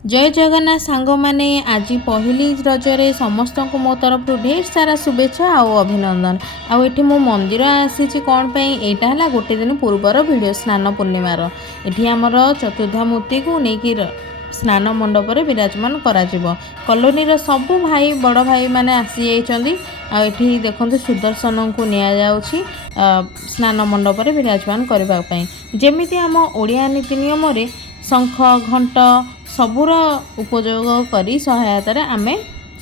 जय जगन्नाथ सांग माने आज पहली रजरे समस्त को मो तरफ ढेर सारा शुभेच्छा आउ अभिनंदन। आउ एठी मो मंदिर आसी कौन पे यहाँ है गोटे दिन पूर्वर वीडियो स्नान पूर्णिमार एठी आमर चतुर्धा मूर्ति को लेकिन स्नान मंडप रे विराजमान करा कॉलोनी सबू भाई बड़ भाई माने आसी जाइछंती। आ एठी देखंतु सुदर्शन को निया जाउछि स्नान मंडप रे विराजमान करबा पई जेमिति आम ओडिया नीति नियम रे शंख घंट सबूर उपयोग करी सहायतार आमे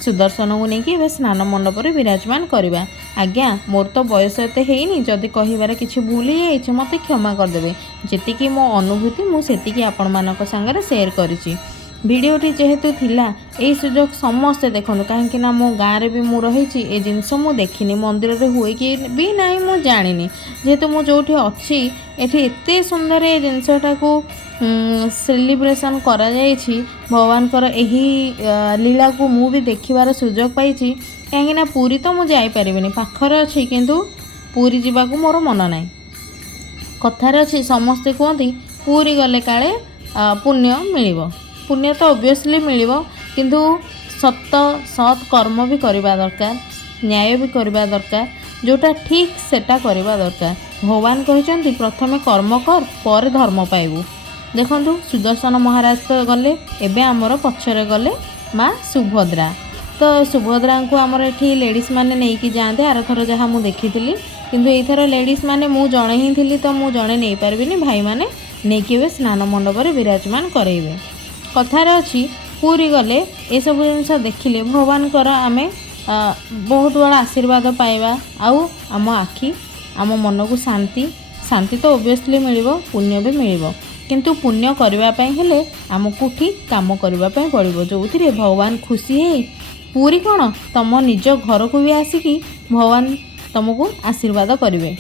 सुदर्शन को लेकिन स्नान मंडप रे विराजमान करवा। आज्ञा मोर तो बयस एत है जदि कहिबार किसी भूल ही मत क्षमा करदे। जी मो अनुभूति मुझे आपण मानक संगे शेयर करिछि। भिडियोटी जेहेतु थिला यही सुजोग समस्ते देखो कहीं मो गाँव में भी मु रही ए जिनस मु देखनी मंदिर में हुए कि भी ना मु जानी जेहेतु मु जो अच्छी एठी एते सुंदर ए जिनसटा को सेलिब्रेशन करा जायछि भगवान यही लीला को मु भी देखिबार सुजोग पाई कहीं पूरी तो मुझे जापरिनी पाखरे अच्छी किंतु पूरी जावाक मोर मन ना कथार अच्छी समस्ते कहते पूरी गले काले पुण्य मिलिबो। पुण्य तो ऑब्वियसली मिलिबो किंतु सत सत् कर्म भी करवा दरकार न्याय भी करवा दरकार जोटा ठीक सेटा करवा दरकार। भगवान कहते प्रथमे कर्म कर पर धर्म पाइबू। देखंतु सुदर्शन महाराज तो गले एबे आमर पछरे गले माँ सुभद्रा तो सुभद्रा को आमर एठी लेडीज माने नहीं कि जाते आर थर जहाँ मुझे देखी किंतु एथर लेडीज माने मु जणे ही थी तो मु जणे नहीं पारबिनी भाई माने नहीं कि स्नान मंडप रे विराजमान करेबे। कथार अच्छी पूरी गले ये सब जिनस देखिले भगवान आमे बहुत बड़ा आशीर्वाद पाइबा आउ आम आखि आम मन को शांति शांति तो ऑब्वियसली मिलिबो पुण्य भी मिलिबो किंतु पुण्य करबा पई हेले आमको ठीक काम करबा पई पड़िबो जो भगवान खुशी है। पूरी कौन तुम निज घर को भी आसिकी भगवान तुमको आशीर्वाद करेंगे।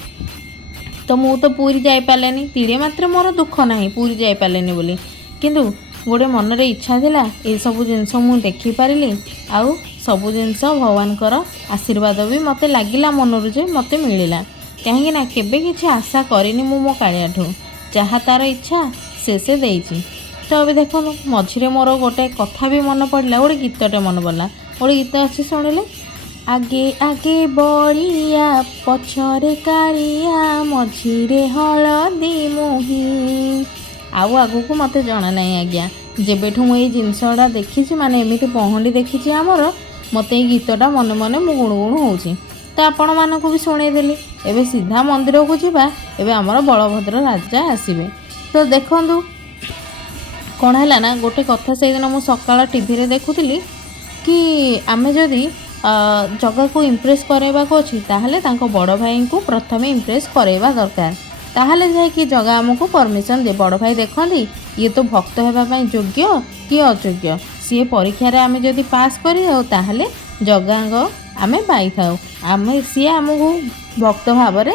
तो मु तो पूरी जाई पालेनी तीड़े मात्र मोर दुख नहीं पूरी जाई पालेनी बोली किंतु गोटे मनरे इच्छा थिला ये सब जिनस मु देखी पारिली आउ सब जिनस भगवान आशीर्वाद भी मते लागिला मनरु जे मते मिलिला कहीं ना केबे किछि आशा करिनी मो कालियाठू जहाँ तार इच्छा से देइछि। तो अभी देखो मझिरे मोर गोटे कथा भी मन पड़ला गोटे गीतटे मन पड़ला गोटे गीत अच्छी शुणिले आगे आगे बड़िया पछरे कालिया मझिरे हलदी मोही आउ आगु को मत जना ना आज्ञा जेबेठू मुझे जिनसटा देखी माने एमती पहंडी देखी आमर मत गीतटा मन मन मु गुणगुण होउछि तो आपण मानक भी शुणेदेली। एबे सीधा मंदिर को जीवा एबे आमर बलभद्र राजा आसीबे। तो देखंतु कौन है ना गोटे कथा से दिन मु सकाळ टीवी रे देखुली कि आमे जदि जगह को इम्प्रेस करवा अच्छी ताहले तांको बड़ भाई को प्रथमे इम्प्रेस करवा दरकार ताहले जाकि जगह आमको परमिशन दे। बड़ भाई देखती ये तो भक्त होगापी योग्य कि अयोग्य सी परीक्षा रे आमे जदि पास कर ताहले जगह आमे पाई थाउ आमे सी आमको भक्त भाव रे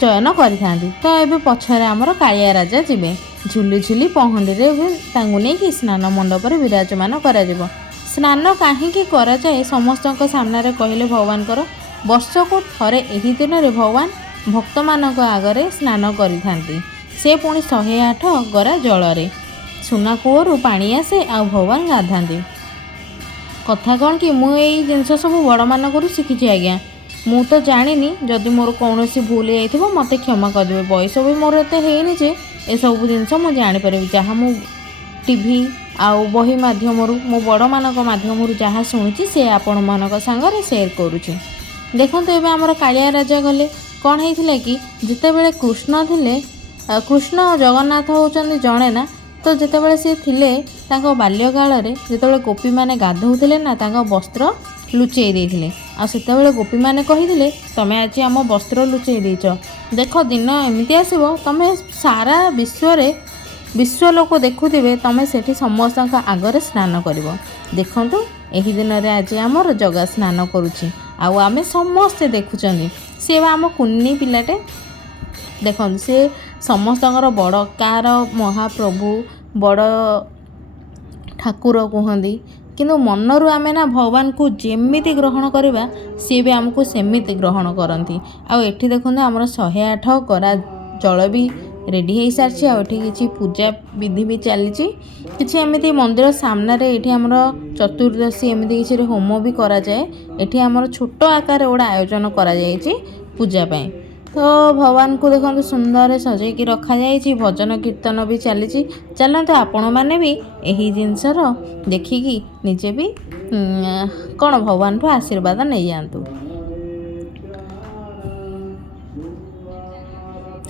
चयन करि। तो ये पछरे आमर कालिया राजा जीवे झुली झुली पहंडी रे नहीं कि स्नान मंडप रे विराजमान करा जिवो। स्नान कहीं करा जाए समस्त सामने कहले भगवान वर्ष को थरे यही दिन रे भगवान भक्त मानक आगरे स्नान करिथांती से पुणी 108 गरा जल सुना कूअरु पानी आसे आ भगवान गाधांती। कथा कौन कि मुझे जिनस सब बड़ मानक शिखी आज्ञा मु तो जानी जदि मोर कौन भूल हो मत क्षमा करदे। बयस भी मोर एत है ए सब जिनस मुझे जापर जहाँ मु टीवी आउ बही मध्यम मो बड़ मानक मध्यम जहाँ शुणुची से आपण मानक संगे शेयर करुँची। देखो ये आमर कालिया राजा गले कौन होता कि जितेबले कृष्ण थिले कृष्ण और जगन्नाथ होचंदी जड़े ना तो जितेबले सी थिले तांको बाल्यकाल रे जितेबले गोपी माने गाधौथिले ना तांको वस्त्र लुचेई देथिले आ सेतेबले गोपी माने कहिथिले तमे आज आम वस्त्र लुचेई देछ देख दिन एमिति आसीबो तमे सारा विश्व लोक देखुथिबे तमे सेठी समस्त आगरे स्नान करिवो। देखंतु एही दिन रे आज आमर जगा स्नान करुछि आउ आमे समस्ते देखुचंदी से आम कुन्नी पिलाटे देखो से समस्त बड़ कार महाप्रभु बड़ ठाकुर कहती किंतु मनरू आमे ना भगवान को जेमिति ग्रहण करवा सी भी आमको सेमिति ग्रहण करती। आउ एठी देखो आमर 108 गरा जल भी रेडी हो सारी आठी किसी पूजा विधि भी चली किसी एमती मंदिर सामने ये आमर चतुर्दशी एमती किसी होम भी कराए ये आमर छोट आकार गोटे आयोजन कर पूजापाई। तो भगवान को देखो सुंदर सजैकी रखा जाइए भजन कीर्तन भी चली चलते आपण मैंने भी यही जिनसर देखिकी निजे भी कौन भगवान को आशीर्वाद नहीं जातु।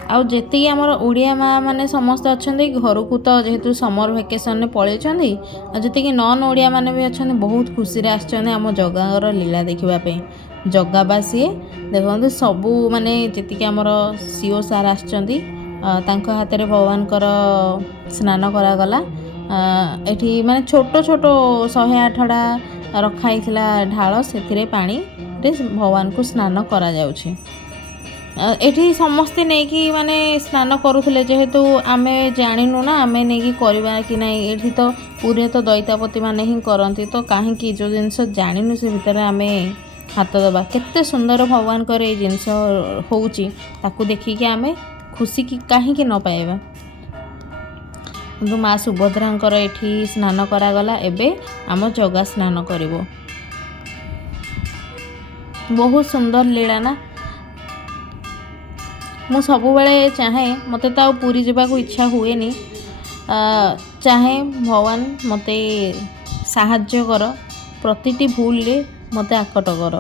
आउ जेतिकी आमर ओडिया माँ मैंने समस्त अच्छा घर को तो जेहेतु समर वेकेशन पलि जी नन ओडिया मैंने भी अच्छा बहुत खुशी आम जगार लीला देखापी। जगा बा सी देखो सबू माने जी आमर सीओ सार आछंती हाथ में भगवान स्नान करागला। एठी माने छोट छोट 108टा रखाई ढाल से पानी रे भगवान को स्नान करा जाउछे। एठी समस्ते नहीं कि माने स्नान करुले जेहेतु आमे जानिनु ना आमे नहीं कि करवा कि नहीं एठी तो पूरे तो दैतापति माने ही करती तो कहीं जो जिनस जानिनु से भितर आमे हाथ दबा केते सुंदर भगवान कर ये जिनस होउची ताकू देखिकी आमे खुशी की कहीं न पाइबा। माँ सुभद्रांकर एठी स्नान करागला एबे आम जगा स्नान करिवो। बहुत सुंदर लीला ना मु सबुबले चाहे मते तो पूरी जावाक इच्छा हुए नी चाहे भगवान मते साहाଯ୍य कर प्रतिटी भूल ले मते आकट कर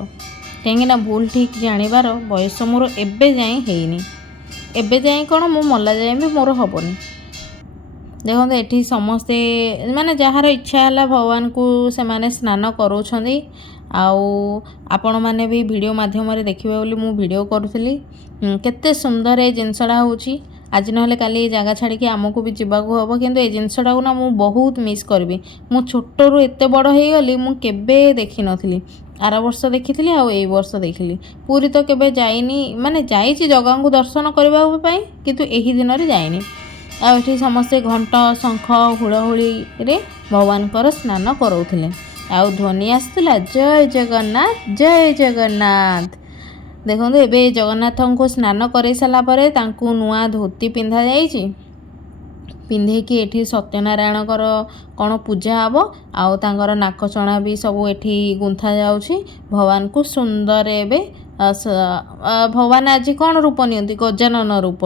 कहीं भूल ठीक जानिबार बयस मोर एबे जाए हेनी एबे जाए कौन मु मला जाए भी मोर हेनी। देखो ये समस्ते माने जार इच्छा है भगवान को से माने स्नान करोछंदी आपण मैंने भी वीडियो माध्यम देखिए बोली मु वीडियो करुली केते सुंदर ये जिनसटा होची। आज ना काली जगह छाड़ी आमको भी जावाक हम किंतु ये जिनसटा ना मु बहुत मिस करी मु छोटू एत बड़ हो गली मु केबे देखी नथली आर वर्ष देखी आ ए वर्ष देखली पूरी तो केबे जाइनी माने जाइछि जगह को दर्शन करने किंतु एही दिन रे जाइनी। आठी समस्ते घंट शंख हुड़हुड़ी रे भगवान कर स्नान कराउथिले आउ ध्वनि आसुला जय जगन्नाथ जय जगन्नाथ। देखो एबे जगन्नाथ को स्नान कर सारा परे तांकु नुआ धोती पिंधा जाइछि पिंधेकी एठी सत्यनारायण कौन पूजा हम आउ तांकर नाकचଣା भी सब एठी गुंथा जाउछि भगवान को सुंदर एबे भगवान आज कौन रूप नियंती गजानन रूप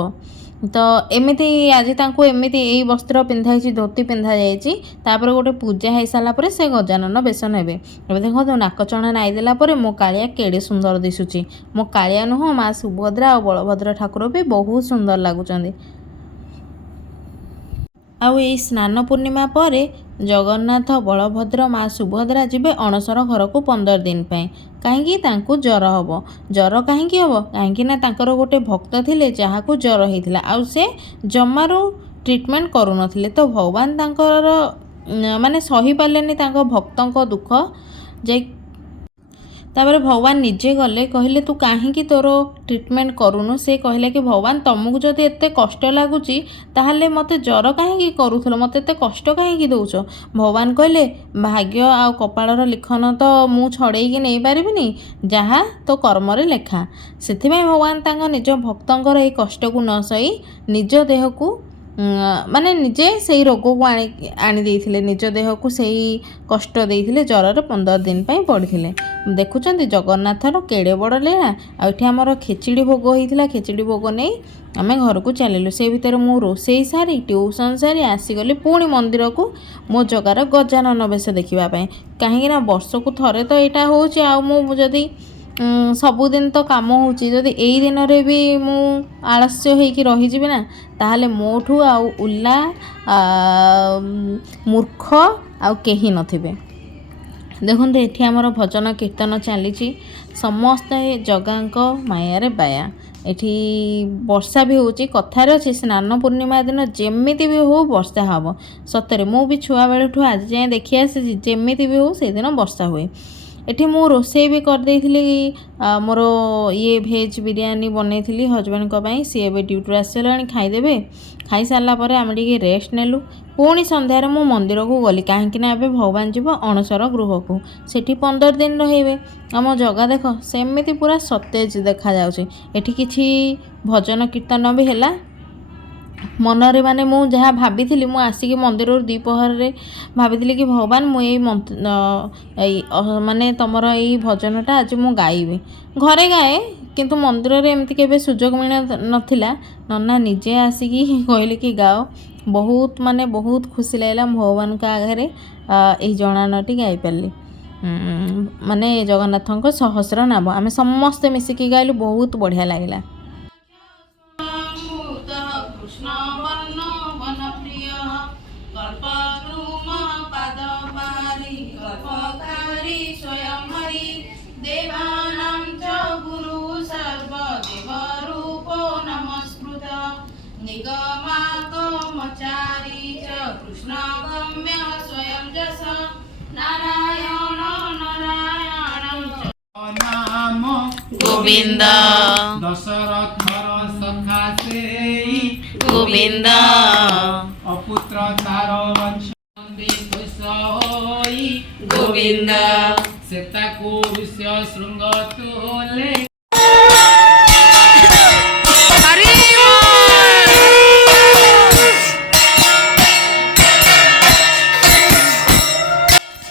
तो एमती आज तांको एमती यही वस्त्र पिंधाई धोती पिंधा जाइए तापर गोटे पूजा हो सारापर से गजानन बेश ने देखो नाकचଣା नाईदेला मो कालिया केड़े सुंदर दिशुची मो कालिया नुह माँ सुभद्रा और बलभद्र ठाकुर भी बहुत सुंदर लगुच। आउ यही स्नान पूर्णिमा पर जगन्नाथ बलभद्र माँ सुभद्रा जीवे अणसर घर को 15 दिन कहीं जर हम जर कहीं हम कहीं गोटे भक्त थिले जहाँ को जर होता आउ से जमारू ट्रिटमेंट करू नथिले तो भगवान तांकर माने सही पालेनी भक्तों दुख जे तापर भगवान निजे गले कहले तू कहीं तोर ट्रिटमेंट करूनु से कहले कि भगवान तुमको जब एत कष्ट लगुच ताहले मते जर कहीं करूल मत एत कष्ट कहीं दौच भगवान कहले भाग्य आ कपाळर लिखन तो मु छड़ेकी नहीं पारिबिनी जहाँ तो कर्म लेखा से भगवान तांग निज भक्तंकर ये कष्ट को न सही निज देह को माने निजे से रोग को आनी देइथिले निज देह को सही कष्ट देइथिले जरर 15 दिन पड़े देखुचंती जगन्नाथर केड़े बड़ लीला आठी आमर खेचड़ी भोग होता खेचड़ी भोग नहीं आम घर को चलू से भितर मु रोसई सारी ट्यूशन सारी आसीगली पुणी मंदिर को मो जगार गजानन बेश देखापी कहीं वर्ष को थरे तो यहाँ हो जदि सबुदिन तो कम होची जदि एई दिन रे भी मु आलस्य होइकी रही ना ताहले मोठू आ उल्ला मूर्ख आ केही नथिबे। देखो ये आमर भजन कीर्तन चली समस्ते जगांक मायारे बाया एठी वर्षा भी होची कथार अच्छे स्नान पूर्णिमा दिन जेमिति भी हो वर्षा हम सतरे मु भी छुआ बेलू आज जाए देखी आसी जेमिति भी हो से दिन वर्षा हुए। एठी मु रोसई भी कर देइथिली मोर ये भेज बिरयानी बनई थी हजबैंड को सी एबे ड्यूटी आसला खाईदेवे खाई सारा पर आम टे रेस्ट नेलु पुणी संध्यार मु मंदिर को गली कहीं भगवान जीव अणसर गृह को सेठी 15 दिन रहिबे आम जगह देख सेमिति पूरा सतेज देखा जाउछि। एठी किछि भजन कीर्तन भी हैला मनरे माने मु जहाँ भाभी मु आसिक मंदिर द्विपहर भाभी कि भगवान मुझे माने तुम यही भजनटा आज मु गाइबी घरे गाए किंतु मंदिर रे एमती केबे सुजोग मिल नथिला नन्ना निजे आसिक कहले कि गाओ बहुत माने बहुत खुशी लगला भगवान का आगे यही जनानटी गाई पार्ली माने जगन्नाथ सहस्र नाम आम समस्ते मिसिकी गाइलु बहुत बढ़िया लगिला। देवानां च गुरु सर्वदेवरूपो नमस्कृत निगमागमचारी च कृष्णगम्य स्वयं जस नारायण नारायणं च नाम गोविंद दशरथर सखा से गोविंद अपुत्र तार वंश गोविंद सेता को विषय श्रृंग तोले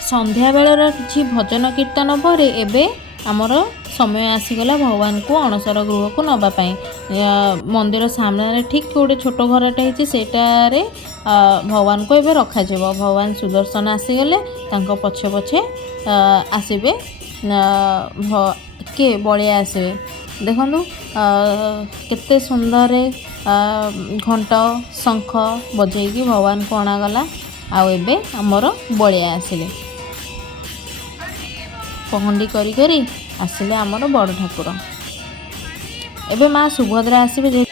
संध्या बेलर किछि भजन कीर्तन पर एबे आमर समय आसीगला भगवान को अणसर गृह को नवापाई मंदिर सामने ठीक गोटे छोट घरटे होती सेटारे भगवान को एबे रखा जीवो भगवान सुदर्शन आसीगले तांको पछे पछे आसबे के बलिया आसबे देखु केते सुंदर घंट शंख बजेकी भगवान को अणागला आउ एबे आमर बलिया आसिले पहंडी करी करी आसिले आमर बड़ ठाकुर एबे माँ सुभद्रा आसबे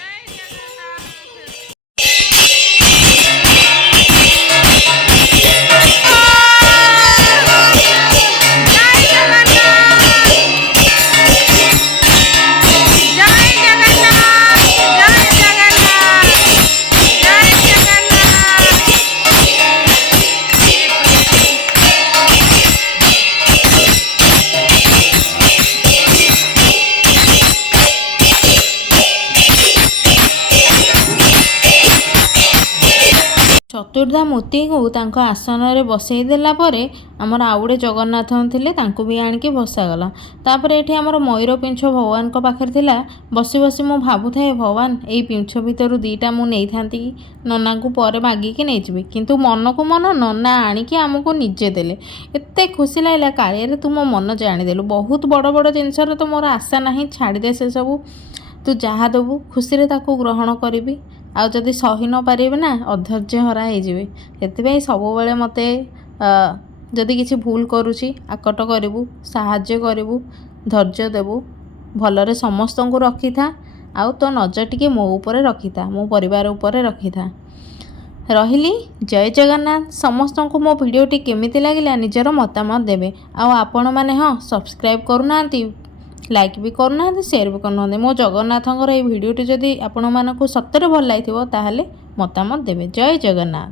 चतुर्धा मूर्ति को तांको आसन रे बसई देला परे आमर आउडे जगन्नाथ थिले तांको भी आनिके बसागला तापर एठी आमर मयूर पिंछ भगवान को पाखर थिला बसी बसी मु भाबुथाए भगवान एई पिंछ भितर दीटा मु नै थांती नन्ना को परे मागी के नै जिबे किंतु मन को मन नन्ना आनिके हमको निजे देले एते खुशी लागला काळे रे तुम मन जानि देलु बहुत बड़ बड़ जिंस रे तो मोर आशा नाही छाडी दे से सब तू जहा देबू खुशी रे ताको ग्रहण करिबी आउ जदि सही न पारिबे ना अधैर्य हरा हो जाए से सब बेले मत जदि किसी भूल करुँची आकट करूँ साहाय्य करूँ धैर्य देबू भलरे समस्त को रखी था आउ तो नजर टिके मो ऊपर रखी था मो परिवार ऊपर रखी था रही जय जगन्नाथ समस्त को मो भिडियोटी केमिति लगिला निजर मतामत देवे आपण मैंने हाँ सब्सक्राइब करूना लाइक भी करना शेयर भी करना मो जगन्नाथंकर ये भिडियोटी जदि आपण मानक सତରେ भल लगी ताहले मतामत देवे जय जगन्नाथ।